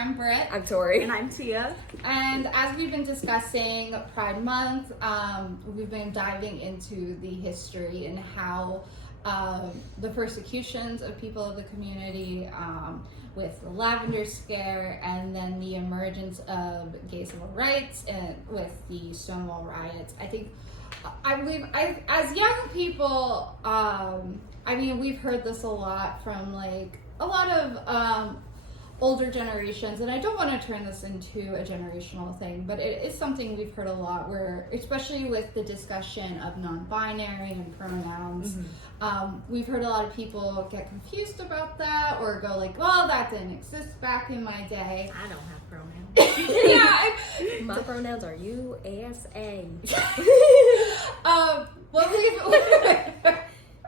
I'm Britt. I'm Tori. And I'm Tia. And as we've been discussing Pride Month, we've been diving into the history and how the persecutions of people of the community with the Lavender Scare and then the emergence of gay civil rights and with the Stonewall riots. I believe as young people, we've heard this a lot from like a lot of older generations, and I don't want to turn this into a generational thing, but it is something we've heard a lot where, especially with the discussion of non-binary and pronouns, we've heard a lot of people get confused about that or go like, well, that didn't exist back in my day. I don't have pronouns. My pronouns are you, ASA.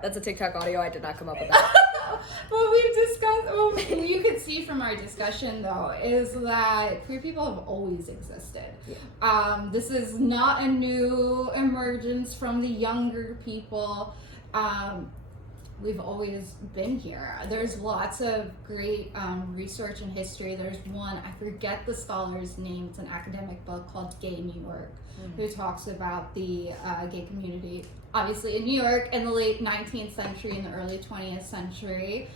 That's a TikTok audio. I did not come up with that. What you can see from our discussion, though, is that queer people have always existed. Yeah. This is not a new emergence from the younger people. We've always been here. There's lots of great research and history. There's one, I forget the scholar's name, it's an academic book called Gay New York, who talks about the gay community, obviously in New York in the late 19th century and the early 20th century.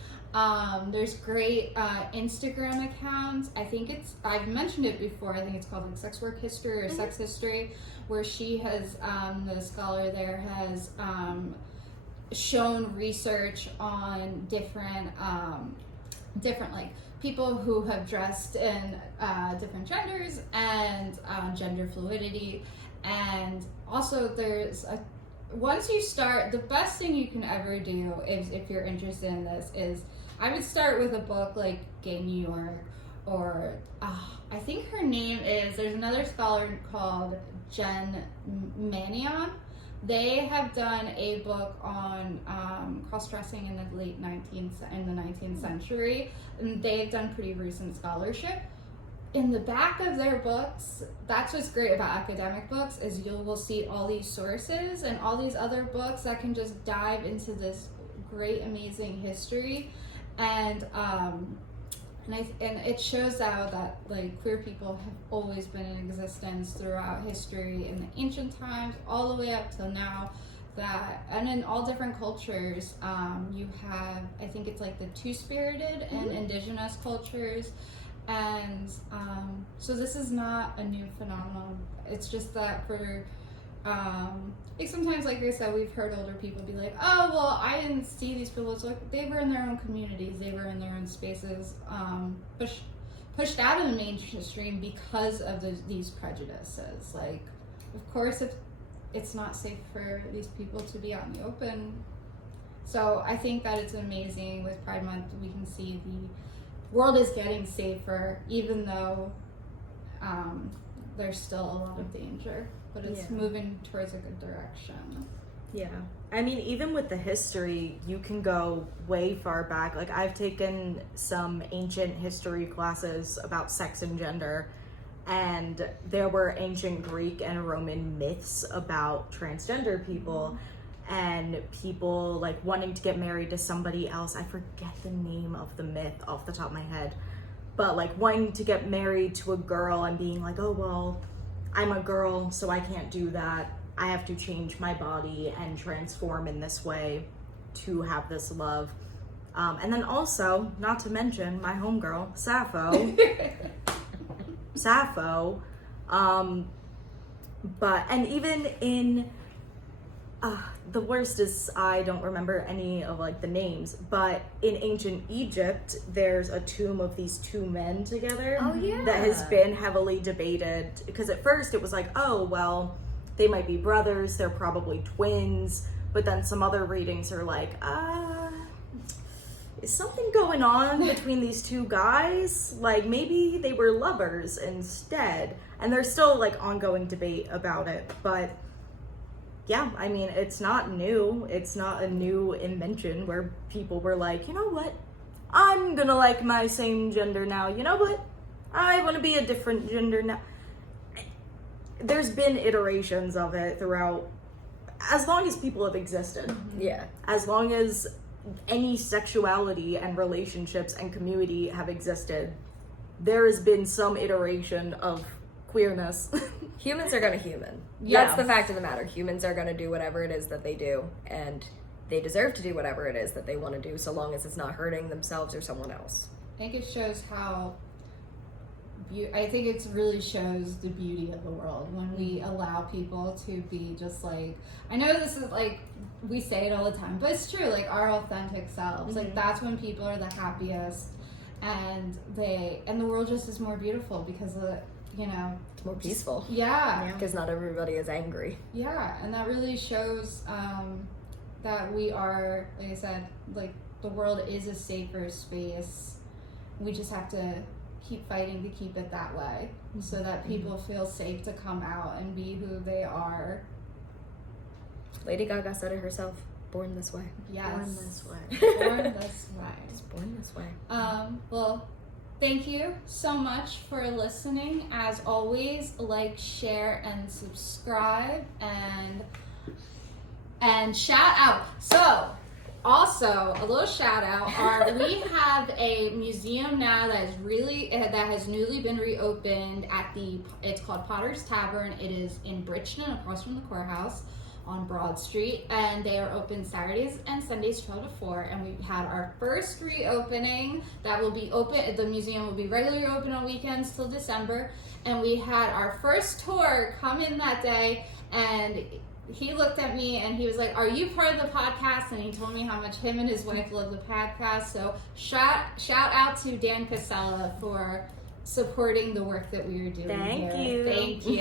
There's great Instagram accounts. I've mentioned it before, I think it's called like Sex Work History or Sex History, where she has, the scholar there has shown research on different like people who have dressed in different genders and gender fluidity. And also once you start, the best thing you can ever do is, if you're interested in this, is I would start with a book like Gay New York, or I think her name is, there's another scholar called Jen Manion. They have done a book on cross-dressing in the late 19th century, and they've done pretty recent scholarship. In the back of their books, that's what's great about academic books, is you will see all these sources and all these other books that can just dive into this great, amazing history, and it shows out that like queer people have always been in existence throughout history, in the ancient times all the way up till now. And in all different cultures, you have, I think it's like the Two-Spirited and indigenous cultures. And so this is not a new phenomenon. It's just that for like sometimes, like I said, we've heard older people be like, oh, well, I didn't see these people. So they were in their own communities, they were in their own spaces, pushed out of the mainstream because of these prejudices. Like, of course, if it's not safe for these people to be out in the open. So I think that it's amazing with Pride Month, we can see the world is getting safer, even though there's still a lot of danger, but it's moving towards a good direction. Yeah. I mean, even with the history, you can go way far back. Like, I've taken some ancient history classes about sex and gender, and there were ancient Greek and Roman myths about transgender people and people like wanting to get married to somebody else. I forget the name of the myth off the top of my head, but like wanting to get married to a girl and being like, oh, well, I'm a girl, so I can't do that. I have to change my body and transform in this way to have this love. And then also, not to mention my homegirl, Sappho. Sappho. And even in, the worst is I don't remember any of like the names, but in ancient Egypt, there's a tomb of these two men together. Oh, yeah. That has been heavily debated, because at first it was like, oh, well, they might be brothers, they're probably twins, but then some other readings are like, is something going on between these two guys? Like, maybe they were lovers instead. And there's still like ongoing debate about it, but yeah, I mean, it's not new. It's not a new invention where people were like, you know what? I'm gonna like my same gender now. You know what? I want to be a different gender now. There's been iterations of it throughout, as long as people have existed. Yeah. As long as any sexuality and relationships and community have existed, there has been some iteration of queerness. Humans are gonna human. Yes. That's the fact of the matter. Humans are gonna do whatever it is that they do, and they deserve to do whatever it is that they want to do, so long as it's not hurting themselves or someone else. I think it shows how. I think it really shows the beauty of the world when we allow people to be just like. I know this is like we say it all the time, but it's true. Like our authentic selves. Like that's when people are the happiest, and the world just is more beautiful because of It's more peaceful. Yeah. Because not everybody is angry. Yeah, and that really shows that we are, like I said, like the world is a safer space. We just have to keep fighting to keep it that way so that people feel safe to come out and be who they are. Lady Gaga said it herself, born this way. Yes. Born this way. Born this way. Just born this way. Well, thank you so much for listening. As always, like, share, and subscribe, and shout out. So, also a little shout out. We have a museum now that has newly been reopened at it's called Potter's Tavern. It is in Bridgeton, across from the courthouse on Broad Street, and they are open Saturdays and Sundays 12 to 4, and we had our first reopening that will be open. The museum will be regularly open on weekends till December, and we had our first tour come in that day, and he looked at me and he was like, "Are you part of the podcast?" And he told me how much him and his wife love the podcast. So shout out to Dan Casella for supporting the work that we are doing. Thank here. you. Thank you.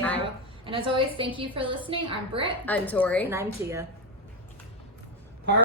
And as always, thank you for listening. I'm Britt. I'm Tori. And I'm Tia.